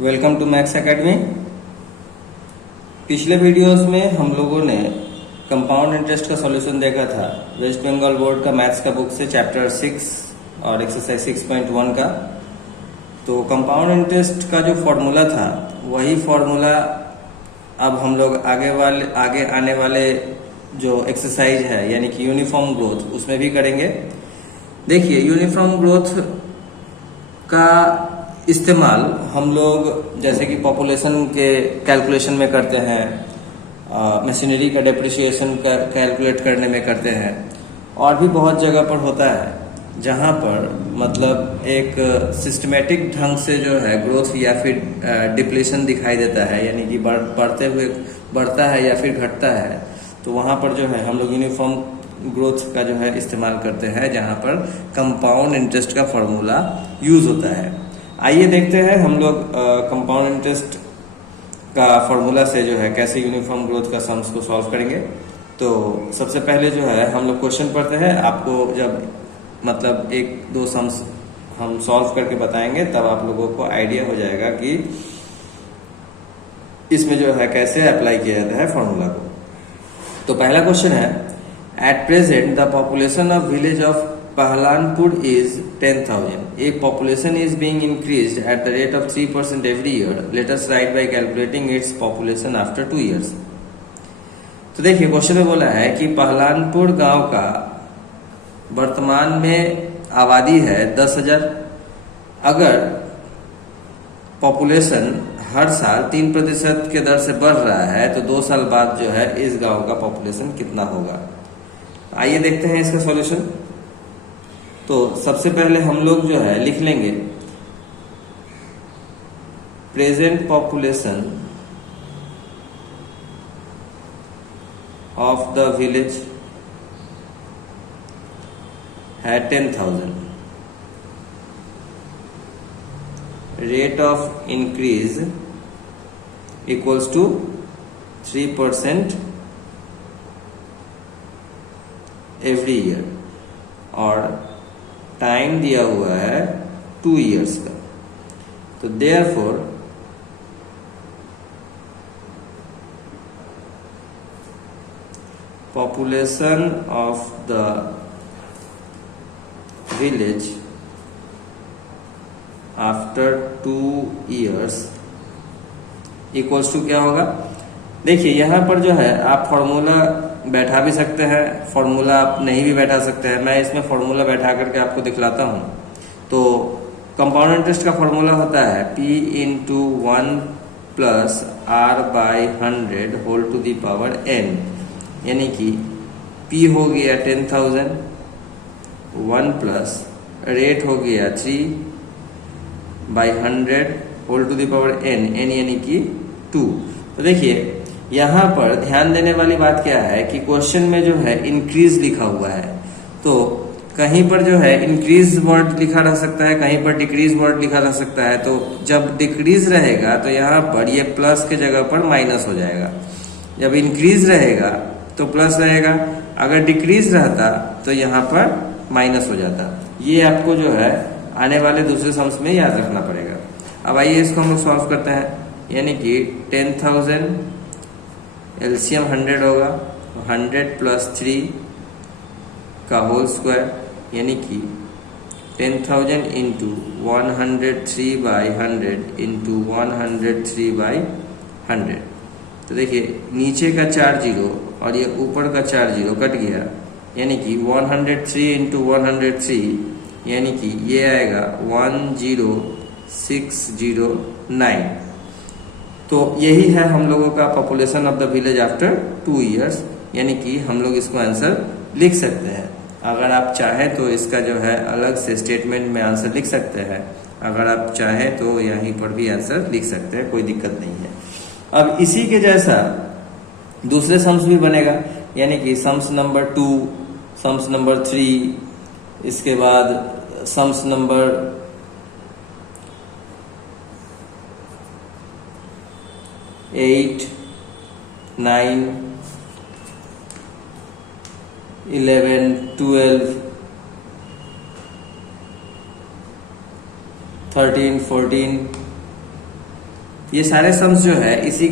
Welcome to maths academy. पिछले videos में हम लोगों ने कंपाउंड इंटरेस्ट का सॉल्यूशन देखा था वेस्ट बंगाल बोर्ड का मैथ्स का बुक से चैप्टर 6 और एक्सरसाइज 6.1 का। तो कंपाउंड इंटरेस्ट का जो फॉर्मूला था वही फॉर्मूला अब हम लोग आगे आने वाले जो एक्सरसाइज है यानी कि यूनिफॉर्म ग्रोथ उसमें भी करेंगे। देखिए, यूनिफॉर्म ग्रोथ का इस्तेमाल हम लोग जैसे कि पॉपुलेशन के कैलकुलेशन में करते हैं, मशीनरी का डेप्रिसिएशन कैलकुलेट करने में करते हैं, और भी बहुत जगह पर होता है जहाँ पर मतलब एक सिस्टमेटिक ढंग से जो है ग्रोथ या फिर डिप्लेशन दिखाई देता है, यानी कि बढ़ते हुए बढ़ता है या फिर घटता है। तो वहाँ पर जो है हम लोग यूनिफॉर्म ग्रोथ का जो है इस्तेमाल करते हैं जहाँ पर कंपाउंड इंटरेस्ट का फॉर्मूला यूज होता है। आइए देखते हैं हम लोग कंपाउंड इंटरेस्ट का फॉर्मूला से जो है कैसे यूनिफॉर्म ग्रोथ का सम्स को सॉल्व करेंगे। तो सबसे पहले जो है हम लोग क्वेश्चन पढ़ते हैं। आपको जब मतलब एक दो सम्स हम सॉल्व करके बताएंगे तब आप लोगों को आइडिया हो जाएगा कि इसमें जो है कैसे अप्लाई किया जाता है फॉर्मूला को। तो पहला क्वेश्चन है, at present the population of village of Pahlanpur is 10,000. A population is being increased at the rate of 3% every year. Let us write by calculating its population after 2 years. तो देखिए, question में बोला है कि पहलानपुर गांव का वर्तमान में आबादी है 10,000। अगर पॉपुलेशन हर साल 3% के दर से बढ़ रहा है तो 2 साल बाद जो है इस गांव का पॉपुलेशन कितना होगा। आइए देखते हैं इसका सॉल्यूशन। तो सबसे पहले हम लोग जो है लिख लेंगे present population of the village है 10,000। Rate of increase equals to 3% every year, और टाइम दिया हुआ है 2 इयर्स का। तो therefore population of the village after 2 years equals to क्या होगा। देखिए, यहां पर जो है आप फॉर्मूला बैठा भी सकते हैं, फॉर्मूला आप नहीं भी बैठा सकते हैं। मैं इसमें फॉर्मूला बैठा करके आपको दिखलाता हूं। तो कंपाउंड इंटरेस्ट का फॉर्मूला होता है P into 1 plus R by 100 whole to the power n, यानी कि P हो गया 10,000, 1 प्लस रेट हो गया 3 by 100 whole to the power n यानी कि 2। तो देखिए, यहाँ पर ध्यान देने वाली बात क्या है कि क्वेश्चन में जो है इंक्रीज लिखा हुआ है। तो कहीं पर जो है इंक्रीज वर्ड लिखा रह सकता है, कहीं पर डिक्रीज वर्ड लिखा रह सकता है। तो जब डिक्रीज रहेगा तो यहाँ पर ये प्लस के जगह पर माइनस हो जाएगा। जब इंक्रीज रहेगा तो प्लस रहेगा, अगर डिक्रीज रहता तो यहाँ पर माइनस हो जाता। ये आपको जो है आने वाले दूसरे सम्स में याद रखना पड़ेगा। अब आइए इसको हम लोग सॉल्व करते हैं। यानी कि 10,000 एलसीएम 100 होगा, 100 प्लस 3 का होल स्क्वायर, यानी कि 10,000 इंटू 103 बाई 100 इंटू 103 बाई 100। तो देखिए, नीचे का 4 जीरो और ये ऊपर का 4 जीरो कट गया, यानी कि 103 इंटू 103 यानी कि ये आएगा 10609। तो यही है हम लोगों का population of the village after 2 years, यानी कि हम लोग इसको आंसर लिख सकते हैं। अगर आप चाहें तो इसका जो है अलग से स्टेटमेंट में आंसर लिख सकते हैं, अगर आप चाहें तो यहीं पर भी आंसर लिख सकते हैं, कोई दिक्कत नहीं है। अब इसी के जैसा दूसरे सम्स भी बनेगा, यानी कि सम्स नंबर 2, सम्स नंबर 3, इसके बाद सम्स नंबर 8, 9, 11, 12, 13, 14, ये सारे सम्स जो है इसी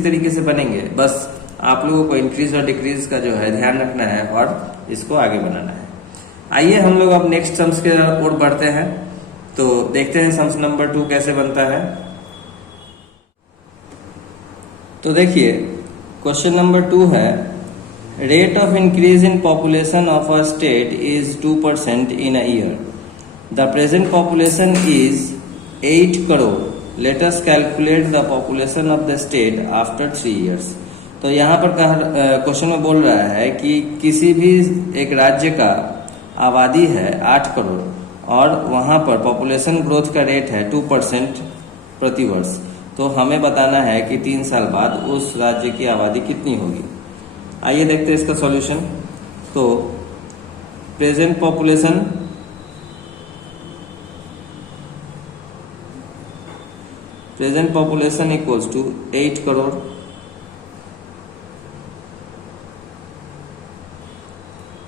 तरीके से बनेंगे, बस आप लोगों को इंक्रीज और डिक्रीज का जो है ध्यान रखना है और इसको आगे बनाना है। आइए हम लोग अब नेक्स्ट सम्स के ओर बढ़ते हैं, तो देखते हैं सम्स नंबर 2 कैसे बनता है। तो देखिए क्वेश्चन नंबर 2 है, rate of increase in population of a state is 2% in a year. The present population is 8 crore. Late us calculate the population of the state after 3 years. तो यहाँ पर क्वेश्चन में बोल रहा है कि किसी भी एक राज्य का आबादी है 8 करोड़ और वहाँ पर पॉपुलेशन ग्रोथ का रेट है 2% प्रति वर्ष। तो हमें बताना है कि 3 साल बाद उस राज्य की आबादी कितनी होगी। आइए देखते हैं इसका सॉल्यूशन। तो present population equals to 8 crore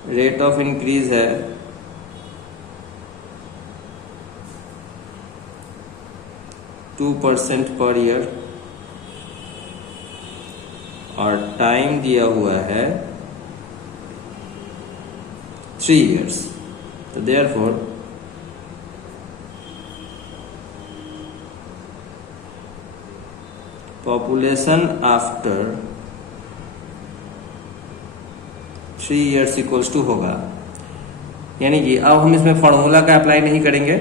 rate of increase है 2% पर ईयर और टाइम दिया हुआ है 3 ईयर्स। तो therefore population after 3 years equals to होगा, यानी कि अब हम इसमें फॉर्मूला का अप्लाई नहीं करेंगे,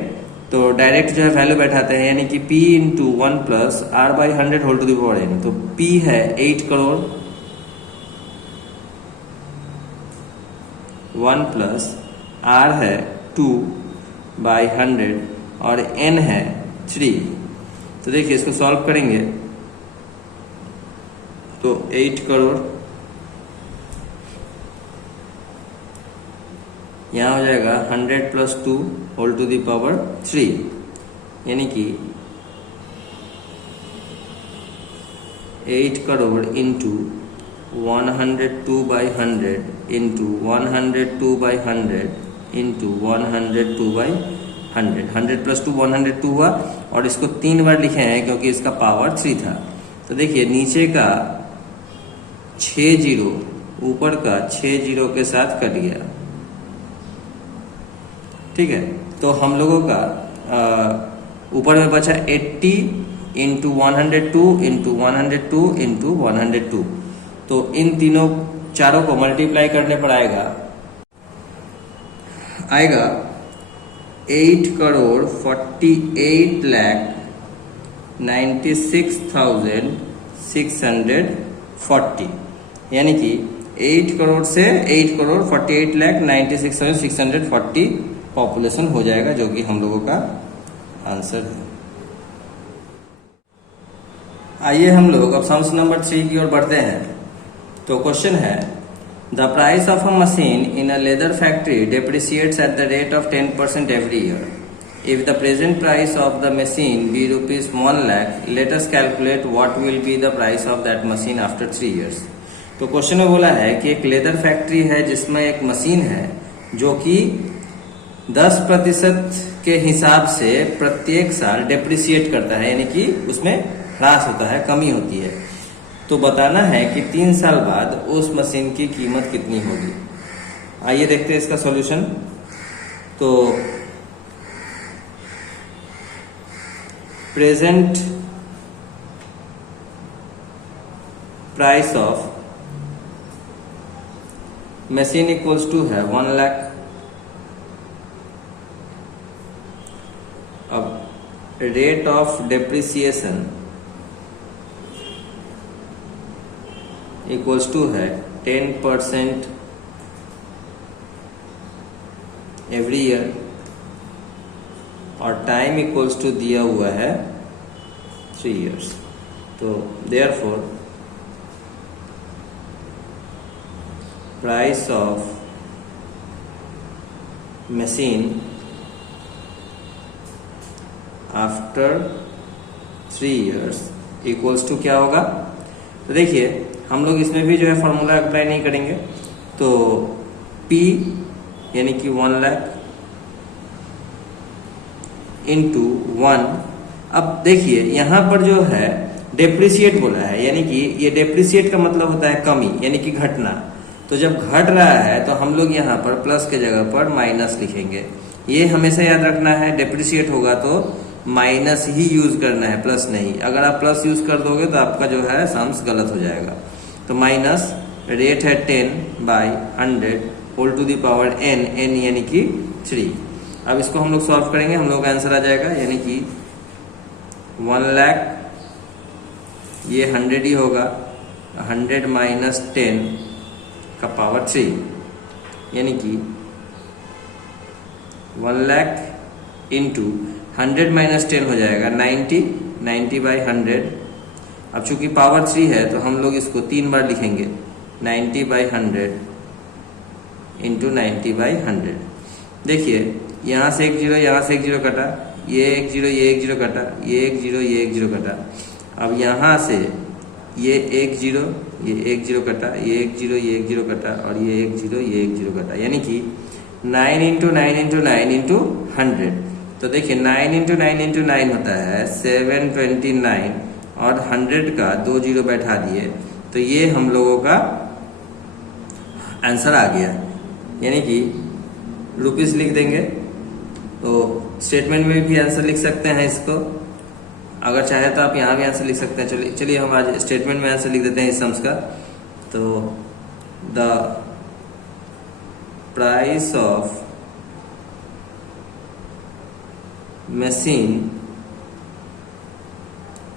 तो डायरेक्ट जो है वैल्यू बैठाते हैं, यानी कि P into 1 plus R by 100 whole to the power n। तो P है 8 करोड़, 1 प्लस R है 2 बाई 100 और n है 3। तो देखिए इसको सॉल्व करेंगे तो 8 करोड़ यहाँ हो जाएगा 100 plus 2 whole to the power 3, यानी कि 8 crore into 102 by 100 into 102 by 100 into 102 by 100। 100 plus 2 102 हुआ और इसको 3 बार लिखे हैं क्योंकि इसका पावर 3 था। तो देखिए नीचे का 6 जीरो ऊपर का 6 जीरो के साथ कट गया, ठीक है। तो हम लोगों का ऊपर में बचा 80 इंटू 102 इंटू 102 इंटू 102। तो इन चारों को मल्टीप्लाई करने पर आएगा 8 करोड़ 48 लाख 96,640, यानी कि 8 करोड़ से 8 करोड़ 48 लाख 96,640 पॉपुलेशन हो जाएगा, जो कि हम लोगों का आंसर है। आइए हम लोग अब सम्स नंबर 3 की ओर बढ़ते हैं। तो क्वेश्चन है, the price of a machine in a leather factory depreciates at the rate of 10% every year. If the present price of the machine be rupees 1 lakh, let us calculate what will be the price of that machine after 3 years. तो question में बोला है कि एक leather factory है जिसमें एक machine है जो कि 10% के हिसाब से प्रत्येक साल डेप्रिसिएट करता है, यानी कि उसमें ह्रास होता है, कमी होती है। तो बताना है कि 3 साल बाद उस मशीन की कीमत कितनी होगी। आइए देखते हैं इसका सॉल्यूशन। तो present price of machine equals to है 1 लाख। अब rate of depreciation equals to है 10% एवरी ईयर और टाइम इक्वल्स टू दिया हुआ है 3 इयर्स। तो therefore price of machine after 3 years equals to क्या होगा। तो देखिए हम लोग इसमें भी जो है फॉर्मूला अप्लाई नहीं करेंगे, तो P यानी कि 1 लाख इंटू 1 अब देखिए यहाँ पर जो है डेप्रिसिएट बोला है, यानी कि ये डेप्रिसिएट का मतलब होता है कमी, यानी कि घटना। तो जब घट रहा है तो हम लोग यहाँ पर प्लस के जगह पर माइनस लिखेंगे। ये हमेशा याद रखना है, डेप्रिसिएट होगा तो माइनस ही यूज करना है, प्लस नहीं। अगर आप प्लस यूज कर दोगे तो आपका जो है सम्स गलत हो जाएगा। तो माइनस रेट है 10/100 whole to the power n, n यानी कि 3। अब इसको हम लोग सॉल्व करेंगे, हम लोग का आंसर आ जाएगा, यानी कि 1 लाख, ये 100 ही होगा, 100 माइनस 10 का पावर 3, यानी कि 1 लाख इंटू 100 माइनस 10 हो जाएगा 90, 90/100। अब चूंकि पावर 3 है तो हम लोग इसको 3 बार लिखेंगे, 90/100 इंटू 90/100। देखिए यहाँ से एक जीरो, यहाँ से एक जीरो कटा, ये एक जीरो, ये एक जीरो कटा, ये एक जीरो, ये एक जीरो कटा। अब यहाँ से ये एक जीरो, ये एक जीरो कटा, ये एक जीरो, ये एक जीरो कटा, और ये एक जीरो, ये एक जीरो कटा, यानी कि 9 इंटू 9 इंटू 9 इंटू 100। तो देखिए 9 इंटू 9 इंटू 9 होता है 729, और 100 का 2 जीरो बैठा दिए, तो ये हम लोगों का आंसर आ गया। यानी कि रुपीस लिख देंगे, तो स्टेटमेंट में भी आंसर लिख सकते हैं इसको, अगर चाहे तो आप यहाँ भी आंसर लिख सकते हैं। चलिए हम आज स्टेटमेंट में आंसर लिख देते हैं इस सम्स का। तो the price of machine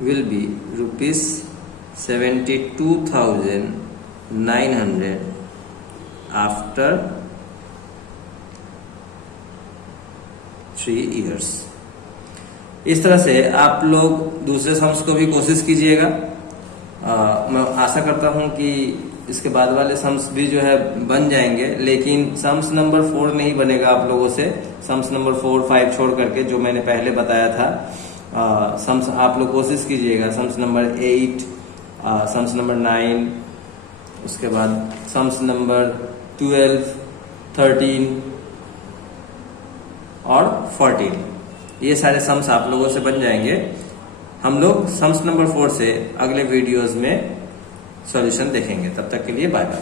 will be ₹72,900 after 3 years। इस तरह से आप लोग दूसरे सम्स को भी कोशिश कीजिएगा। मैं आशा करता हूं कि इसके बाद वाले सम्स भी जो है बन जाएंगे, लेकिन सम्स नंबर 4 नहीं बनेगा आप लोगों से। सम्स नंबर 4, 5 छोड़ करके जो मैंने पहले बताया था, सम्स आप लोग कोशिश कीजिएगा। सम्स नंबर 8, सम्स नंबर 9, उसके बाद सम्स नंबर 12, 13 और 14, ये सारे सम्स आप लोगों से बन जाएंगे। हम लोग सम्स नंबर 4 से अगले वीडियोस में सॉल्यूशन देखेंगे। तब तक के लिए बाय बाय।